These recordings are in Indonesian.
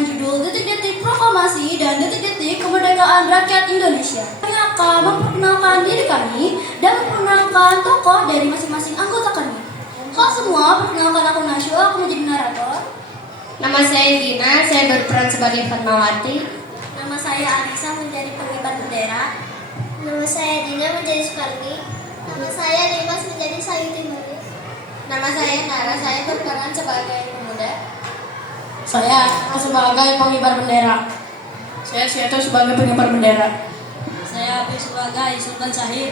dengan judul Detik-Detik Proklamasi dan Detik-Detik Kemerdekaan Rakyat Indonesia. Kami akan memperkenalkan diri kami dan memperkenalkan tokoh dari masing-masing anggota kami. Halo semua, perkenalkan aku Nashwa, aku menjadi narator. Nama saya Dina, saya berperan sebagai Fatmawati. Nama saya Anissa, menjadi pengibar bendera. Nama saya Dina, menjadi Sukarni. Nama saya Dimas, menjadi Sayuti Maris. Nama saya Nara, saya berperan sebagai pemuda. Saya sebagai pengibar bendera. Saya Seto sebagai pengibar bendera. Saya Api sebagai Sultan Syahid.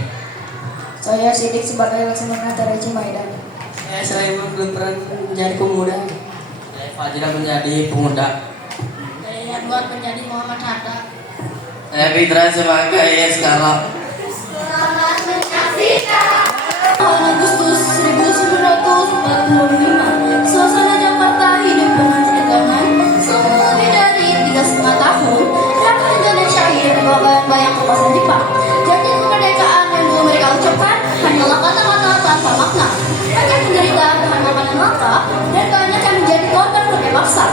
Saya Sidik sebagai Laksamana Tara Cimaidan. Saya Sulaiman berperan menjadi pemuda. Saya Fajra menjadi pemuda. Saya Edward menjadi Muhammad Hatta. Saya Fitra sebagai Skala. Selamat menyaksikan. Agustus 1945, suasana Jakarta hidup dengan ketegangan. Selama lebih dari 3,5 tahun, rakyat Indonesia hidup di bawah bayang kekuasaan Jepang. Janji kemerdekaan yang dulu mereka ucapkan hanyalah kata-kata tanpa makna. Rakyat menderita dengan makanan langka dan banyak yang menjadi korban pakai paksa.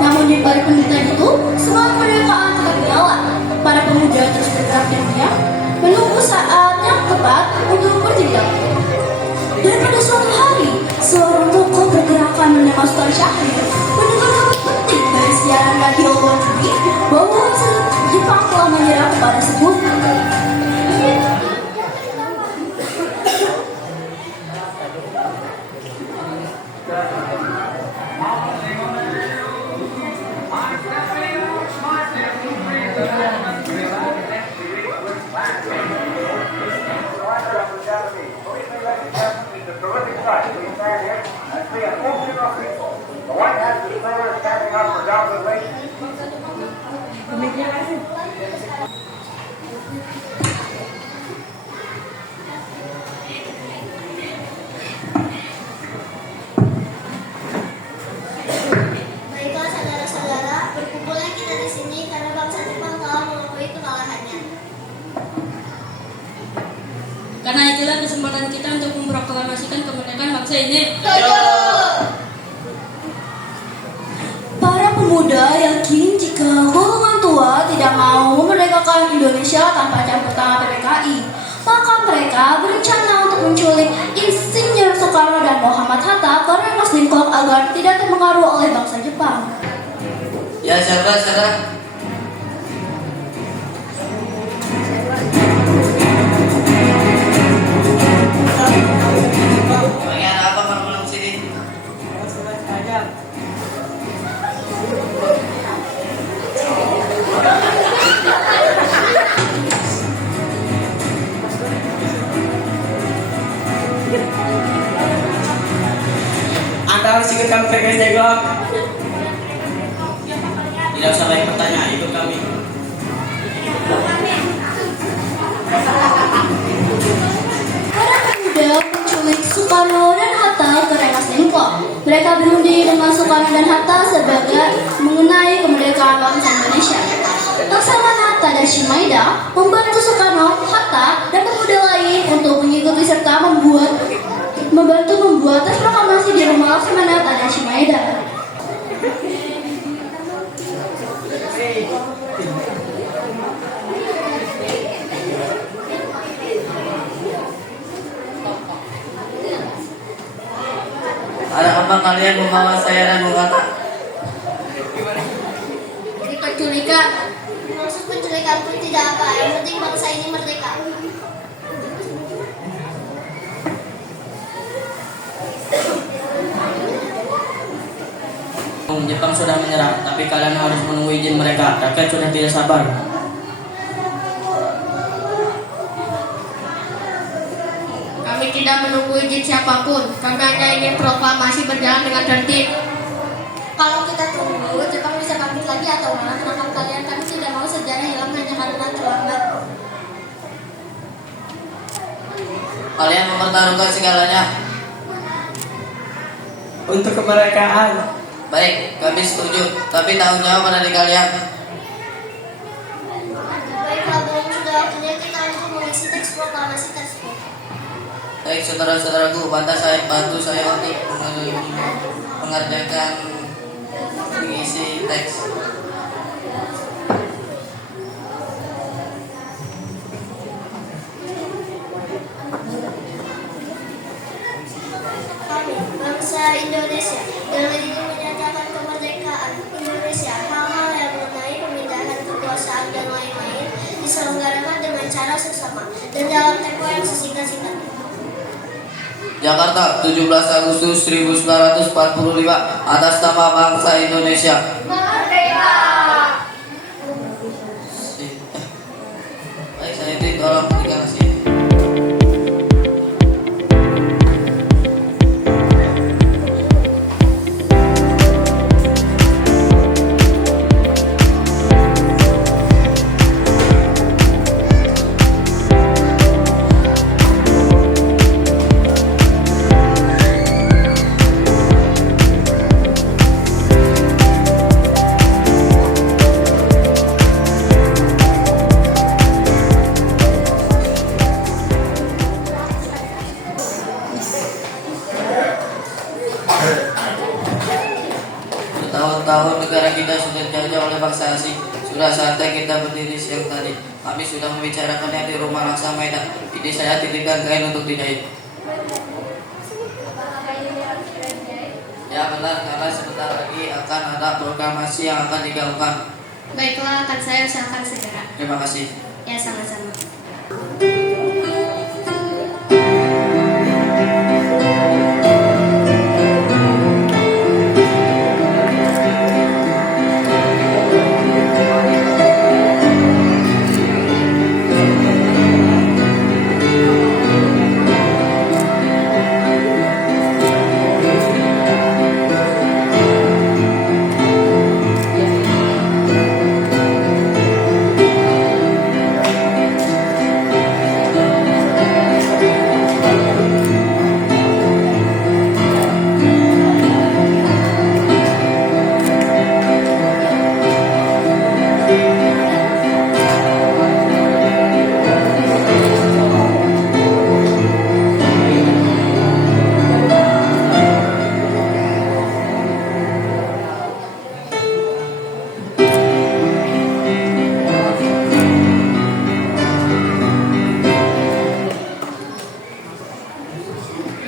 Namun di balik penderitaan itu, semangat kemerdekaan tetap menyala. Para pemuda terus bergerak dan diam, menunggu saat yang tepat untuk bertindak. Dan pada suatu hari, seorang tokoh pergerakan bernama Sultan Syahrir mendengar kabar penting dari siaran radio luar negeri bahwa Jepang telah menyerah kepada Seoul. Baiklah saudara-saudara, berkumpulnya kita di sini karena bangsa Jepang telah mengakui kekalahannya. Karena itulah kesempatan kita untuk memproklamasikan kemerdekaan bangsa ini. Para pemuda yakin jika golongan tua tidak mau memerdekakan Indonesia tanpa campur tangan PPKI, maka mereka berencana untuk menculik Insinyur Soekarno dan Muhammad Hatta karena Mas Dingkok agar tidak terpengaruh oleh bangsa Jepang. Ya siapa? Bagian apa kamu sini? Anda harus ikut kami ke Jago. Tidak usah banyak pertanyaan, ikut kami. Para pemuda menculik Soekarno dan Hatta ke Rengas Dengklok. Mereka berundi dengan Soekarno dan Hatta sebagai mengenai kemerdekaan bangsa Indonesia. Laksamana Tadashi Maeda membantu Soekarno, Hatta, dan pemuda lain untuk mengikuti serta membantu membuat tes proklamasi di rumah Laksamana Tadashi Maeda. Ada apa kalian membawa saya dan Bukata? Ini penculikan. Maksud penculikan pun tidak apa, yang penting bangsa ini merdeka. Jepang sudah menyerah, tapi kalian harus menunggu izin mereka. Rakyat sudah tidak sabar. Kami tidak menunggu izin siapapun. Kami hanya ingin proklamasi berjalan dengan tertib. Kalau kita tunggu, Jepang bisa bangkit lagi atau malah menangkap kalian. Kami tidak mau sejarah hilang hanya karena terlambat. Kalian mempertaruhkan segalanya. Untuk kemerdekaan. Baik, kami setuju. Tapi tanggung jawab ada di kalian. Baiklah, sudah waktunya kita untuk mengisi teks proklamasi tersebut. Baik saudara-saudaraku, bantu saya untuk mengerjakan mengisi teks. Kami, bangsa Indonesia, dengan ini menyatakan kemerdekaan Indonesia. Hal-hal yang mengenai pemindahan kekuasaan dan lain-lain diselenggarakan dengan cara seksama dan dalam tempo yang sesingkat-singkatnya. Jakarta, 17 Agustus 1945, atas nama bangsa Indonesia. Baik, saya itu tolong berikan kasih. Bertahun-tahun negara kita sudah dijajah oleh bangsa asing. Sudah saatnya kita berdiri siang tadi. Kami sudah membicarakannya di rumah Laksamana. Ini saya titipkan kain untuk dijahit. Ya benar, karena sebentar lagi akan ada proklamasi yang akan digaungkan. Baiklah, akan saya usahakan segera. Terima kasih. Ya, sama-sama.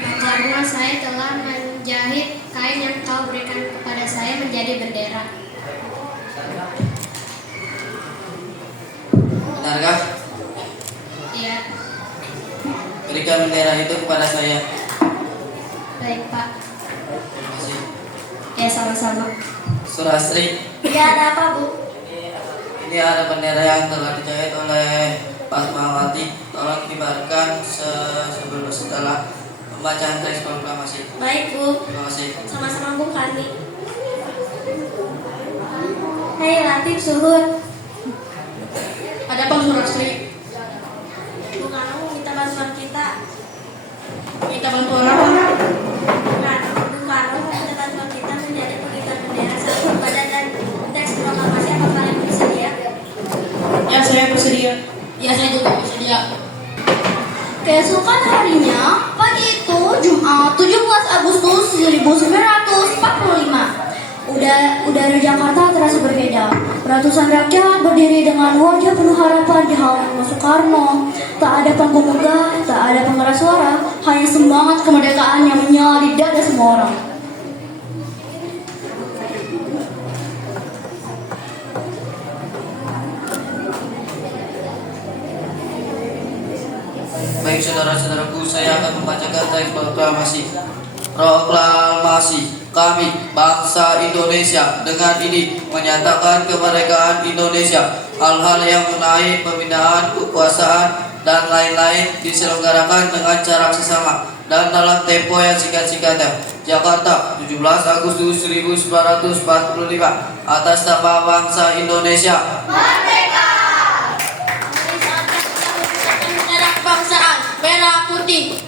Karena saya telah menjahit kain yang kau berikan kepada saya menjadi bendera. Benarkah? Iya, Berikan bendera itu kepada saya. baik Pak. Terima kasih. Ya, sama-sama. Surastri, Ya, ada apa, Bu? ini ada bendera yang telah dijahit oleh Fatmawati. Tolong kibarkan setelah pembacaan teks proklamasi. Baik, Bu. Terima kasih. Sama-sama, Bu Kandi. Hei, Latif, Suhud. Ada apa Surastri? Bu Nganu minta bantuan kita. Minta bantuan apa? Bu Nganu minta bantuan kita menjadi pengibar bendera satu badan dan teks proklamasi. Apa kalian bersedia? Ya, saya bersedia. Ya, saya juga bersedia. Keesokan harinya, pagi itu Jumat 17 Agustus 1945. Udara Jakarta terasa berbeda. Ratusan rakyat berdiri dengan wajah penuh harapan di halaman Soekarno. Tak ada panggung megah, tak ada pengeras suara, hanya semangat kemerdekaan yang menyala di dada semua orang. Baik saudara-saudaraku, saya akan membacakan teks proklamasi. Proklamasi kami, bangsa Indonesia, dengan ini menyatakan kemerdekaan Indonesia. Hal-hal yang mengenai pemindahan kekuasaan dan lain-lain diselenggarakan dengan cara sesama dan dalam tempo yang singkat-singkatnya. Jakarta, 17 Agustus 1945, atas nama bangsa Indonesia. Bendera kebangsaan merah putih.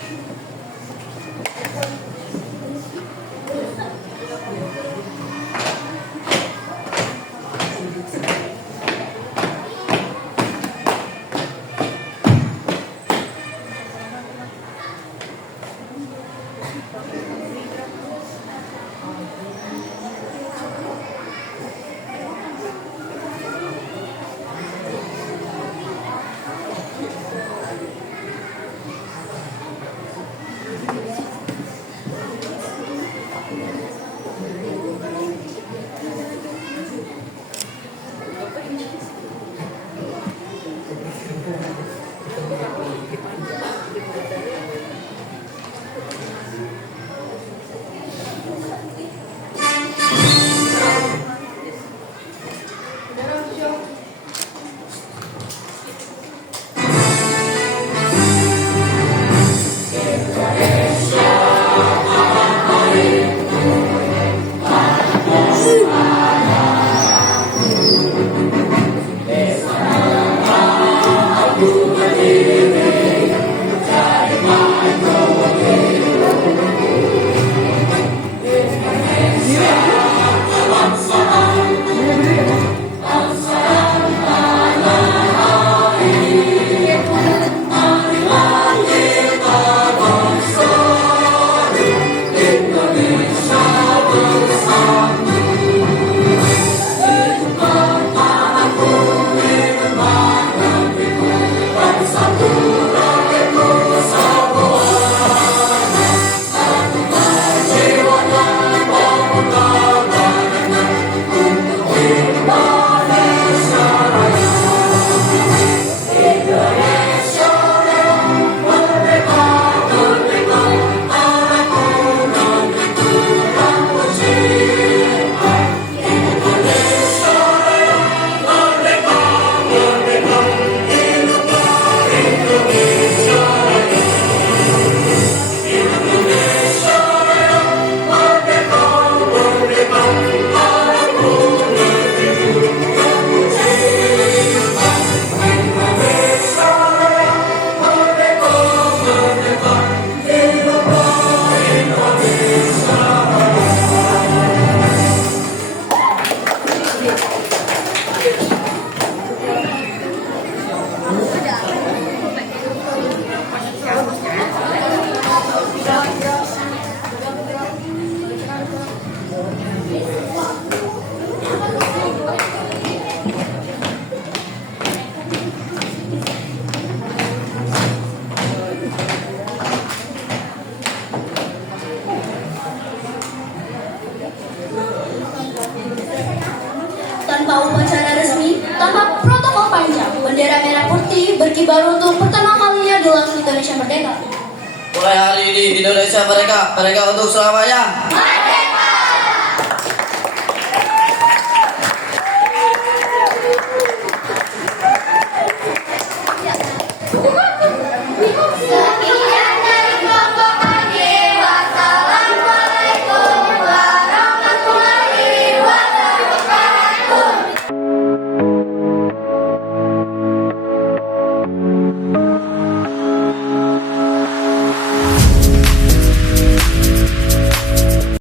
tanpa upacara resmi, tanpa protokol panjang, bendera merah putih berkibar untuk pertama kalinya dalam Indonesia Merdeka. Mulai hari ini Indonesia mereka untuk selamanya.